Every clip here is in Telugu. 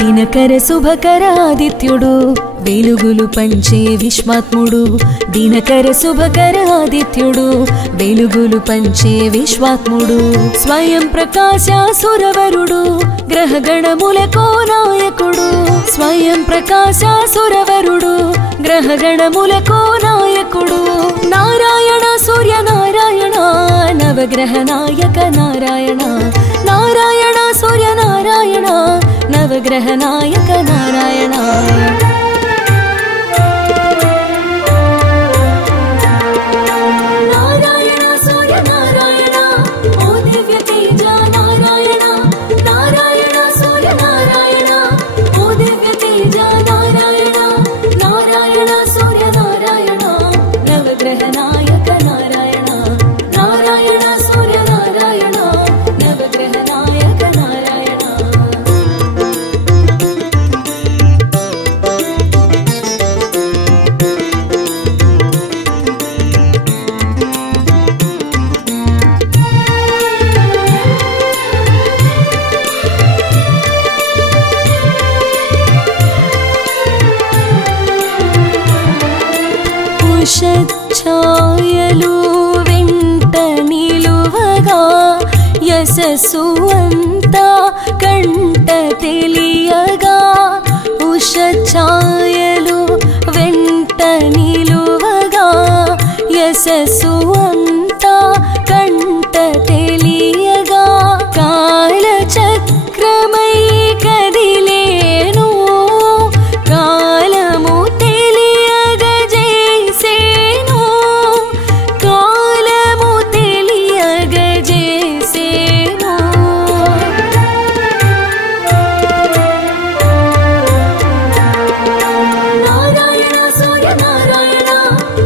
దినకర శుభకర ఆదిత్యుడు వెలుగులు పంచే విశ్వాత్ముడు దినకర శుభకర ఆదిత్యుడు వెలుగులు పంచే విశ్వాత్ముడు స్వయం ప్రకాశ సురవరుడు గ్రహగణములకు నాయకుడు స్వయం ప్రకాశ సురవరుడు గ్రహగణములకు నాయకుడు నారాయణ సూర్య నారాయణ నవగ్రహ నాయక నారాయణ నారాయణ సూర్య నారాయణ నవగ్రహ నాయక నారాయణ నారాయణ సూర్య నారాయణ ఓ దివ్య తేజ నారాయణ నారాయణ సూర్య నారాయణ ఓ దివ్య తేజ నారాయణ నారాయణ సూర్య నారాయణ నవగ్రహ నాయక నారాయణ నారాయణ సూర్య నారాయణ నవగ్రహ నాయక నారాయణ ఉషఛాయలు వెంట నిలువగా యశస్సు అంతా కంట తెలియగా ఉషఛాయలు వెంట నిలువగా యశస్సు అంతా కంట తెలియగా కాలచక్రమై కదిలేను కాలము తెలియగజేసేను కాలము తెలియగజేసేను నారాయణ సూర్య నారాయణ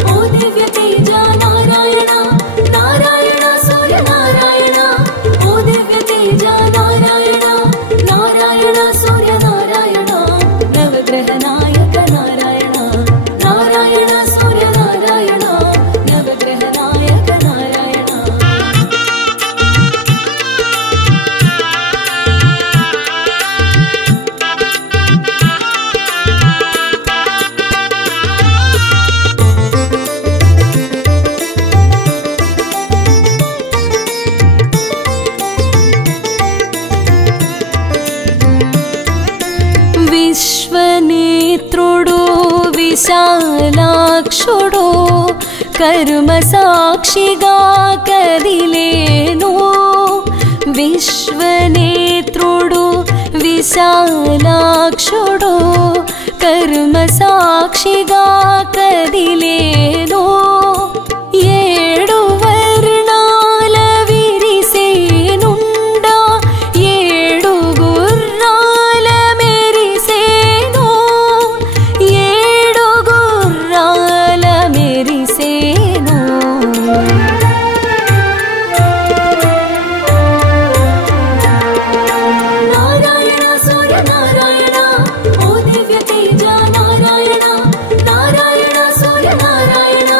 ఓ దివ్య తేజ నారాయణ నారాయణ సూర్య నారాయణ ఓ దివ్య తేజ నారాయణ నారాయణ సూర్య నారాయణ నవగ్రహ నాయక నారాయణ నారాయణ సూర్య నారాయణ నవగ్రహ నాయక నారాయణ విశ్వనేత్రుడు విశాలాక్షుడు కర్మ సాక్షిగా కదిలేను విశ్వనేత్రుడు విశాలాక్షుడు కర్మ సాక్షిగా కదిలేను ఏడు వర్ణాల విరిసేనుండా ఏడు గుర్రాల మెరిసేను ఏడు గుర్రాల మెరిసేను నారాయణ సూర్య నారాయణ ఓ దివ్య తేజ నారాయణ నారాయణ సూర్య నారాయణ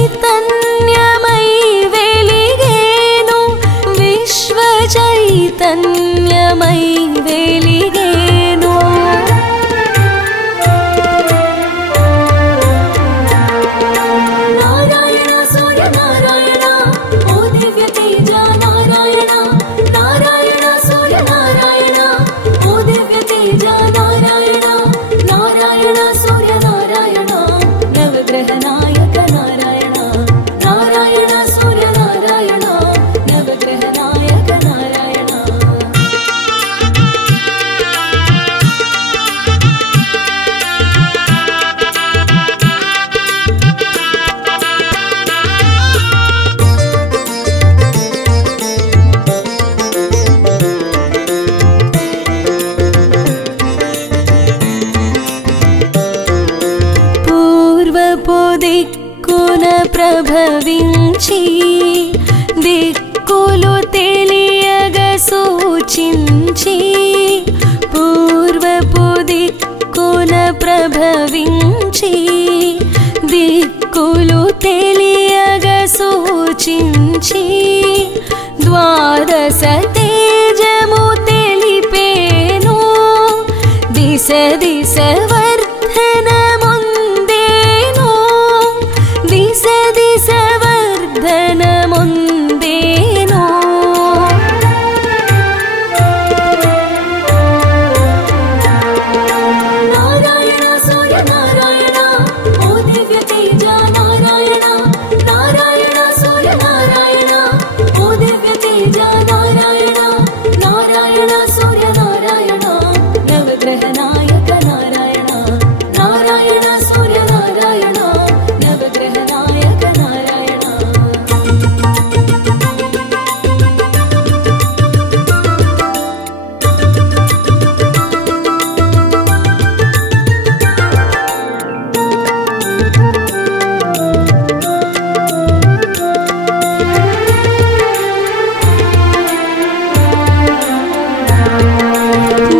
చైతన్యమై వెలిగేను విశ్వ చైతన్యమై వెలిగేను నారాయణ సూర్య నారాయణ ఓ దివ్య తేజ నారాయణ నారాయణ సూర్య నారాయణ ఓ దివ్య తేజ నారాయణ నారాయణ సూర్య నారాయణ నవగ్రహ నాయక నారాయణ నారాయణ సూర్య నారాయణ నవగ్రహ నాయక నారాయణ పూర్వపు దిక్కున ప్రభవించి దిక్కులు తెలియగ సూచించి పూర్వపు దిక్కున ప్రభవించి దిక్కులు తెలియగ సూచించి ద్వాదశ తేజము తెలిపేను దిశ దిశ వర్ధనముందేను దిశ దిశ వర్ధనముందేను నారాయణ సూర్య నారాయణ ఓ దివ్య తేజ నారాయణ నారాయణ సూర్య నారాయణ ఓ దివ్య తేజ నారాయణ నారాయణ సూర్య నారాయణ నవగ్రహ నాయక నారాయణ నారాయణ సూర్య నారాయణ నవగ్రహ నాయక నారాయణ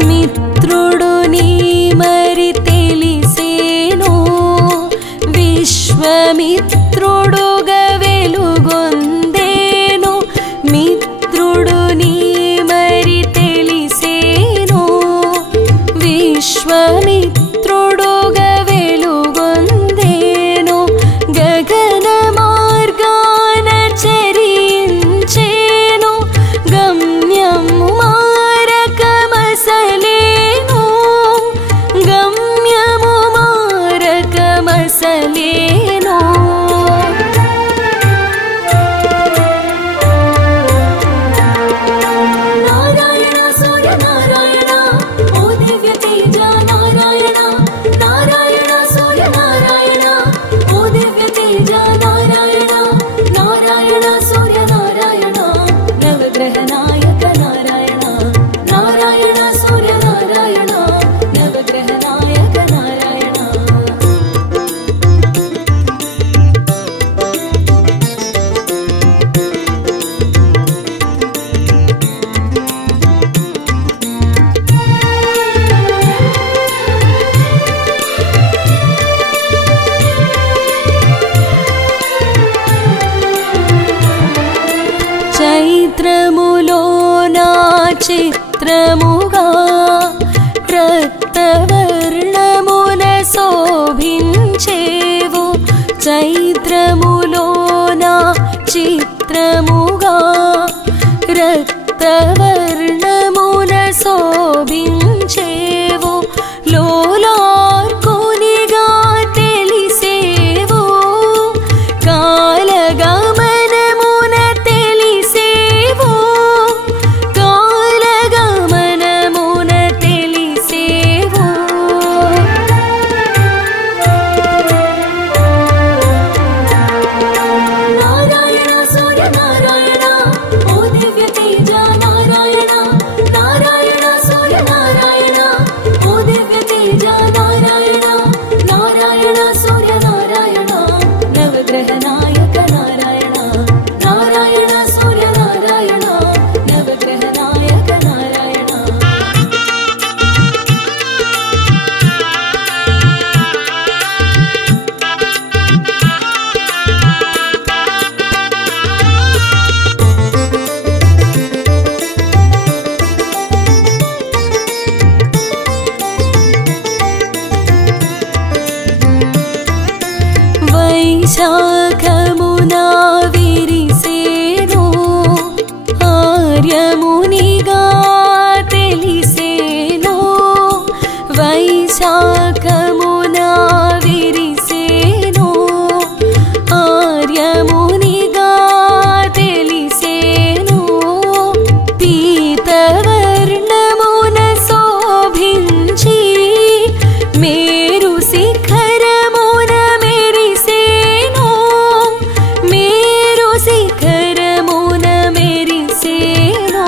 మిత్రుడు నీ మరి తెలిసేను విశ్వమిత్రుడుగా వెలుగొందేను మిత్రుడు నీ మరి తెలిసేను విశ్వమిత్రుడుగా వెలుగొందేను గగన మార్గాన చరించేను గమ్యము మారకమసలేను గమ్యము మారకమసలేను నారాయణ సూర్య నారాయణ ఓ దివ్య తేజ నారాయణ నారాయణ సూర్య నారాయణ ఓ దివ్య తేజ నారాయణ నారాయణ సూర్య నారాయణ నవగ్రహ నాయక నారాయణ నారాయణ సూర్య నారాయణ నవగ్రహ నాయక నారాయణ చైత్రములోనా చిత్రముగా రక్తవర్ణమున శోభించేవు చైత్రములోనా చిత్రముగా రక్తవర్ణమున శోభించేవు లోలార్కునిగా తెలిసేవు కాలగమనమున తెలిసేవు కాలగమనమున తెలిసేవు నారాయణ సూర్య నారాయణ ఓ దివ్య తేజ నారాయణ నారాయణ సూర్య నారాయణ ఓ దివ్య తేజ నారాయణ నారాయణ సూర్య నారాయణ నవగ్రహ నాయక వైశాఖమునా విరిసేను ఆర్యమునిగా తెలిసేను వైశాఖమునా విరిసేను ఆర్యమునిగా తెలిసేను పీతవర్ణమున శోభించి మేరు శిఖరమున మెరిసేను మేరు శిఖరమున మెరిసేను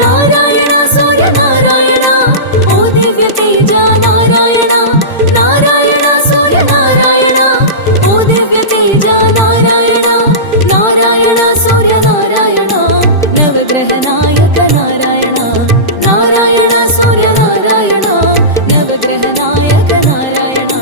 నారాయణ సూర్య నారాయణ ఓ దివ్య తేజ నారాయణ నారాయణ సూర్య నారాయణ ఓ దివ్య తేజ నారాయణ నారాయణ సూర్య నారాయణ నవగ్రహ నాయక నారాయణ నారాయణ సూర్య నారాయణ నవగ్రహ నాయక నారాయణ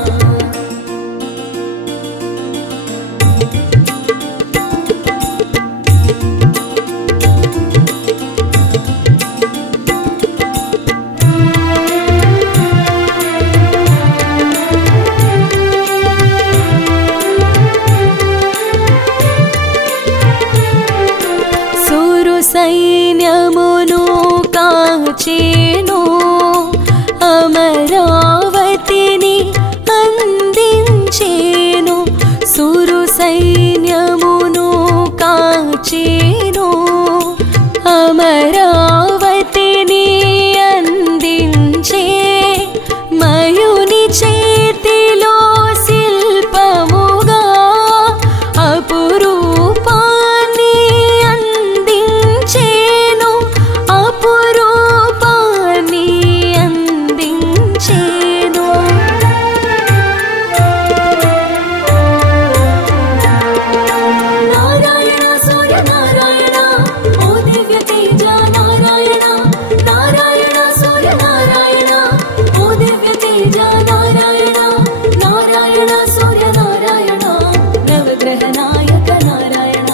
సురు సైన్యమును కాచేను అమరావతిని అందించేను సురు సైన్యమును కాచేను అమరావతిని అందించే మయుని చేతిలో శిల్పముగా అపురూపాన్ని అందించేను అపురూపాన్ని అందించేను నారాయణ సూర్య నారాయణ ఓ దివ్య తేజ నారాయణ నారాయణ సూర్య నారాయణ ఓ దివ్య తేజ నారాయణ నారాయణ సూర్య నారాయణ నవగ్రహ నాయక నారాయణ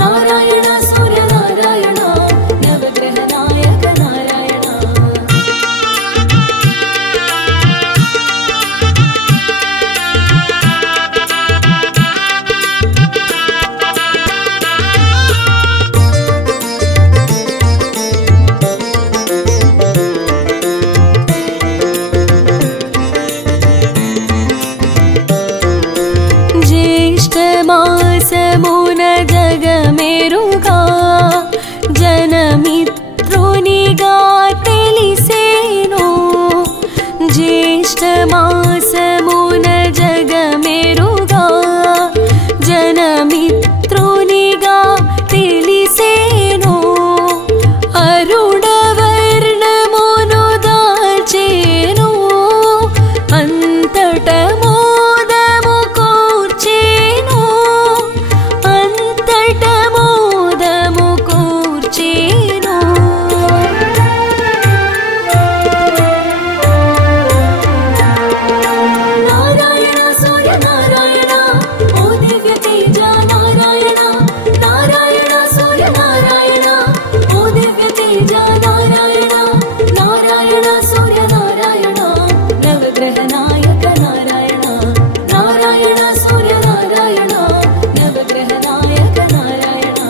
నారాయణ సూర్య నారాయణ నవగ్రహ నాయక నారాయణ జ్యేష్ఠమాసమున జగమెరుగా జనమిత్రునిగా తెలిసేను జ్యేష్ఠమాసమున జగమెరుగా జనమిత్రునిగా తెలిసేను అరుణవర్ణమును దాల్చేను అంతట మోదము కూర్చేను అంతట మోదము కూర్చేను నారాయణ సూర్య నారాయణ ఓ దివ్య తేజ నారాయణ నారాయణ సూర్య నారాయణ ఓ దివ్య తేజ నారాయణ నారాయణ సూర్య నారాయణ నవగ్రహ నాయక నారాయణ నారాయణ సూర్య నారాయణ నవగ్రహ నాయక నారాయణ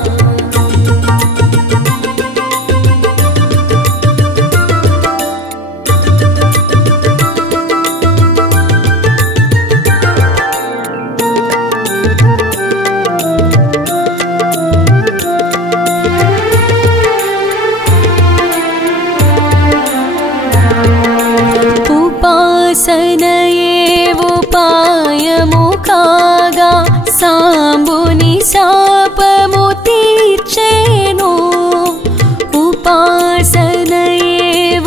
ఉపాసనయే ఉపాయము కాగా సాంబుని శాపము తీర్చేను ఉపాసనయే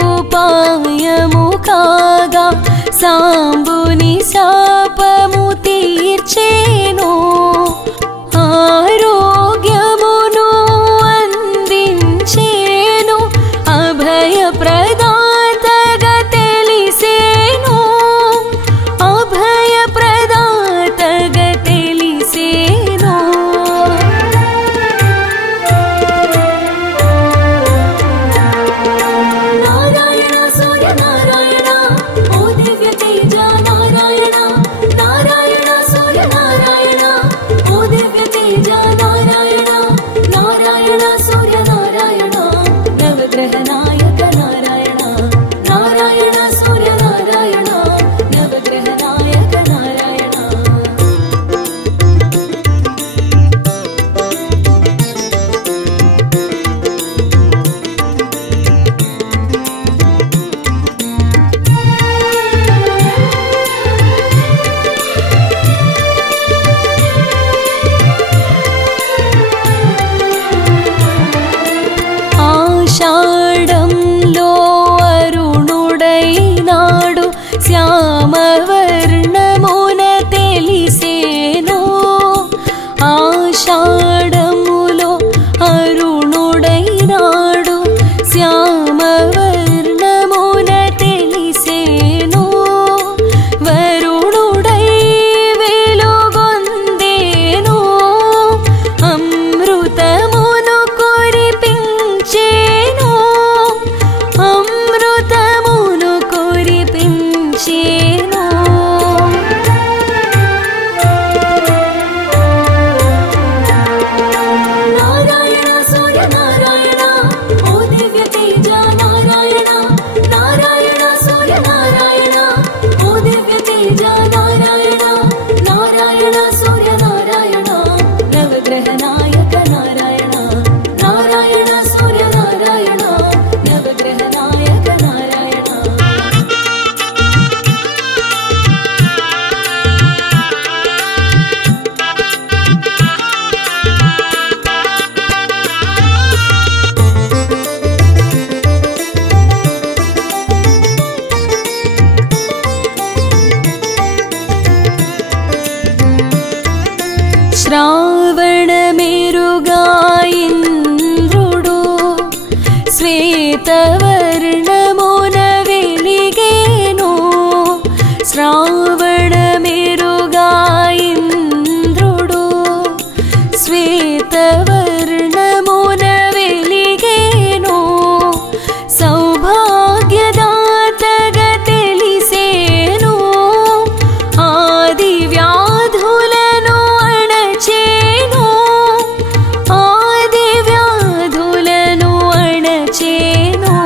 ఉపాయము కాగా సాంబుని శాపము తీర్చేను ఆరోగ్యమును అందించేను అభయప్రదాతగా తెలిసేను అభయప్రదాతగా తెలిసేను నారాయణ సూర్య నారాయణ अणचेनो नारायण सूर्य नारायण ओ दिव्य तेज नारायण नारायण सूर्य नारायण ओ दिव्य तेज नारायण नारायण सूर्य नारायण नवग्रह नायक नारायण नारायण सूर्य नारायण नवग्रह नायक नारायण श्रावण मेरुगा इंद्रुडु श्वेतवर्णमुन वेलिगेनो श्रावण मेरुगा इंद्रुडु श्वेतवर्णमुन वेलिगेनो सौभाग्यदातग तेलिसेनो आदि व्याधुలను अणचेनो आदि व्याधुలను अणचेनो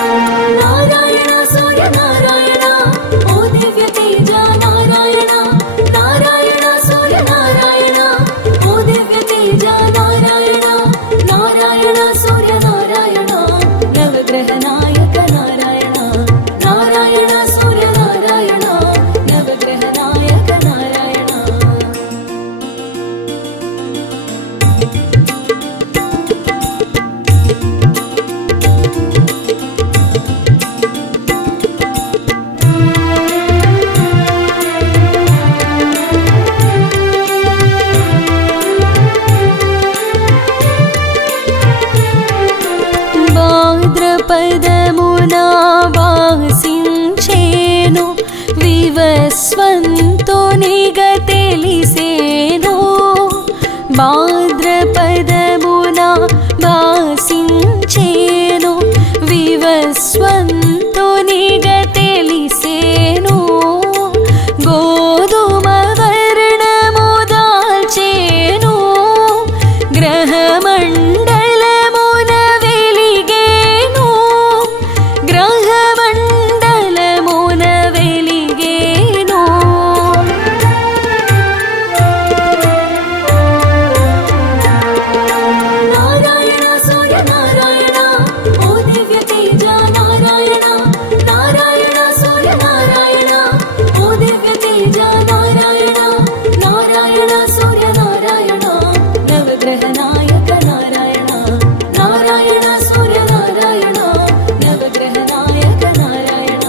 नारायण सूर्य नारायण ओ दिव्य तेज नारायण नारायण सूर्य नारायण ओ दिव्य तेज नारायण नारायण सूर्य नारायण नवग्रह नायक नारायण नारायण सूर्य नारायण नवग्रह नायक नारायण భాద్రపదమునా వాసించేను వివస్వంతో నిగ తెలిసేను భాద్రపదమునా వాసించేను వివస్వంతో నిగ తెలిసేను గోధుమ వర్ణము దాల్చేను గ్రహమండలమున వెలిగేను గ్రహమండలమున వెలిగేను నారాయణ సూర్య నారాయణ ఓ దివ్య తేజ నారాయణ నారాయణ సూర్య నారాయణ ఓ దివ్య తేజ నారాయణ నారాయణ సూర్య నారాయణ నవగ్రహ నాయక నారాయణ నారాయణ సూర్య నారాయణ నవగ్రహ నాయక నారాయణ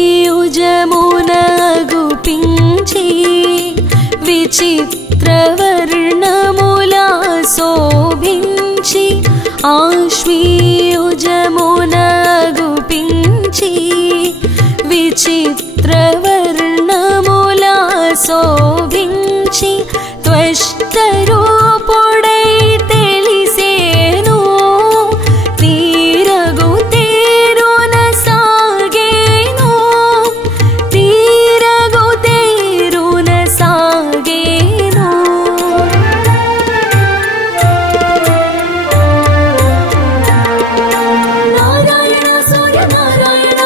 ఆశ్వీయుజమున గుపించి విచిత్రవర్ణముల శోభించి ఆశ్వీయుజమున గుపించి విచిత్రవర్ణముల శోభించి త్వష్టరూపుడై తెలిసేను తీరగు తేరున సాగేను తీరగు తేరున సాగేను నారాయణ సూర్య నారాయణ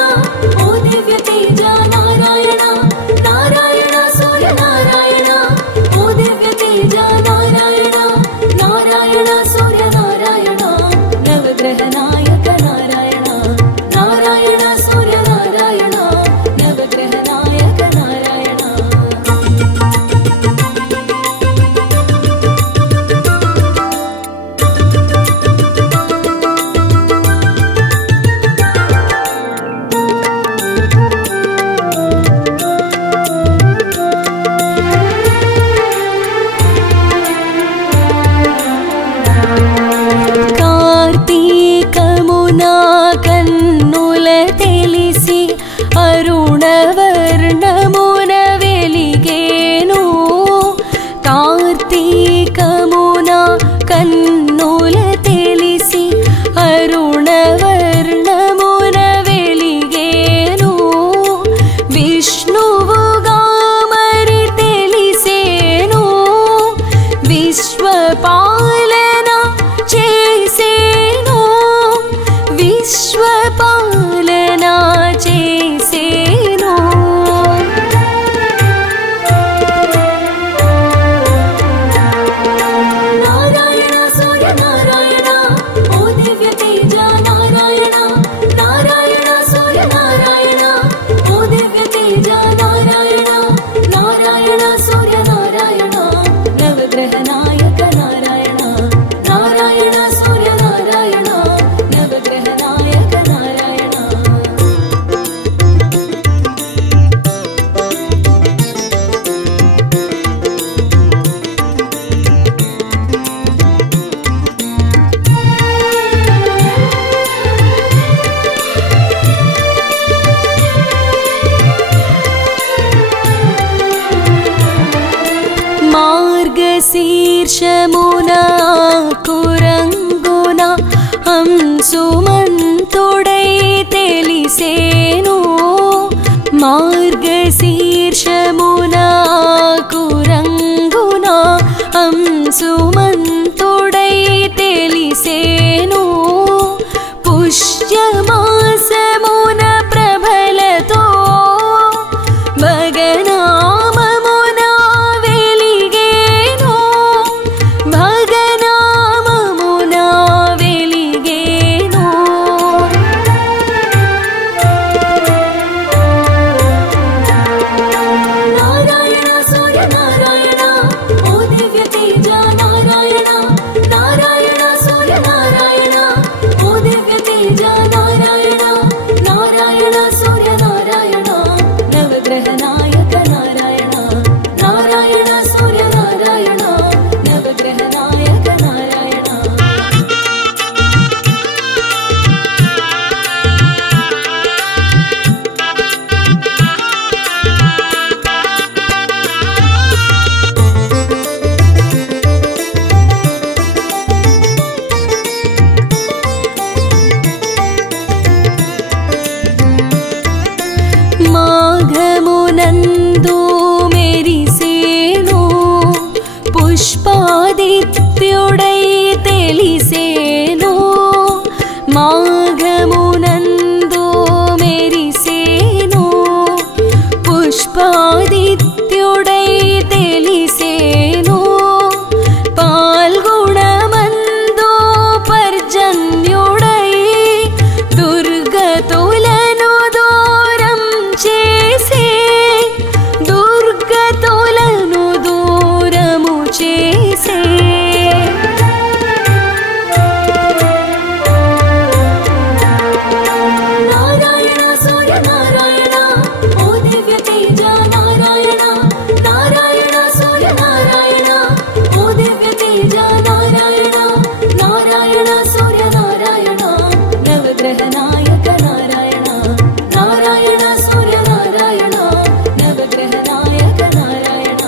ఓ దివ్య తేజ నారాయణ నారాయణ సూర్య నారాయణ ఓ దివ్య తేజ నారాయణ మార్గశీర్షమున కురంగున హంసుమంతుడై తెలిసేను మార్గశీర్షమున కురంగున హంసుమంతుడై తెలిసేను పుష్యమాసమున ప్రభలతో భగనామమున వెలిగేను భగనామమున వెలిగేను నారాయణ సూర్య నారాయణ ఓ దివ్య తేజ నారాయణ నారాయణ సూర్య నారాయణ ఓ దివ్య తేజ నారాయణ నారాయణ సూర్య నారాయణ నవగ్రహ నాయక నారాయణ నారాయణ సూర్య నారాయణ నవగ్రహ నాయక నారాయణ మాఘమునందు మెరిసేను పుష్పాదిత్యుడై తెలిసేను మాఘమునందు మెరిసేను పుష్పాదిత్యుడై తెలిసేను పాల్గొణమందు పర్జన్యుడై దుర్గతులను దూరం చేసే దుర్గతులను దూరము చేసే నారాయణ సూర్య నారాయణ ఓ దివ్య తేజ నారాయణ నారాయణ సూర్య నారాయణ ఓ దివ్య తేజ నారాయణ నారాయణ సూర్య నారాయణ నవగ్రహ నాయక నారాయణ నారాయణ సూర్య నారాయణ నవగ్రహ నాయక నారాయణ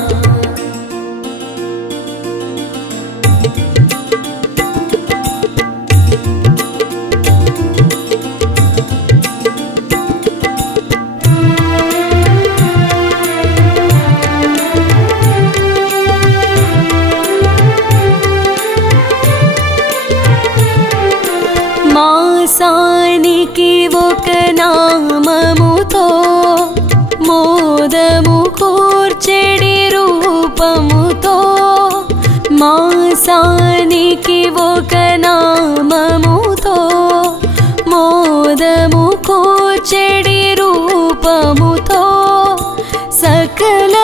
మాసానికి ఒక నామముతో మోదము కూర్చెడి రూపముతో మాసానికి ఒక నామముతో మోదము కూర్చెడి రూపముతో సకల